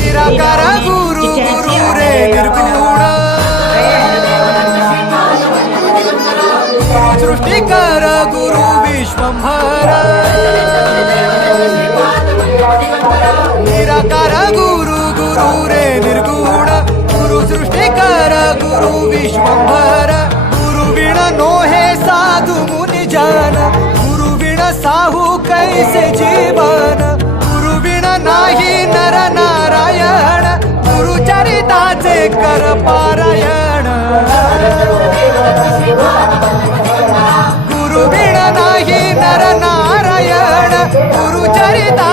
निराकार गुरु गुरु रे निर्गुण सृष्टिकर गुरु विश्वंभर निराकार गुरु गुरु रे निर्गुण गुरु सृष्टिकर गुरु विश्वंभर गुरु बिन नोहे साधु मुनि जन गुरु बिन साहू कैसे जीवन गुरु बिन नाही नर नारायण गुरु चरिताचे कर पारायण गुरु बिन नाही नर नारायण गुरु चरिता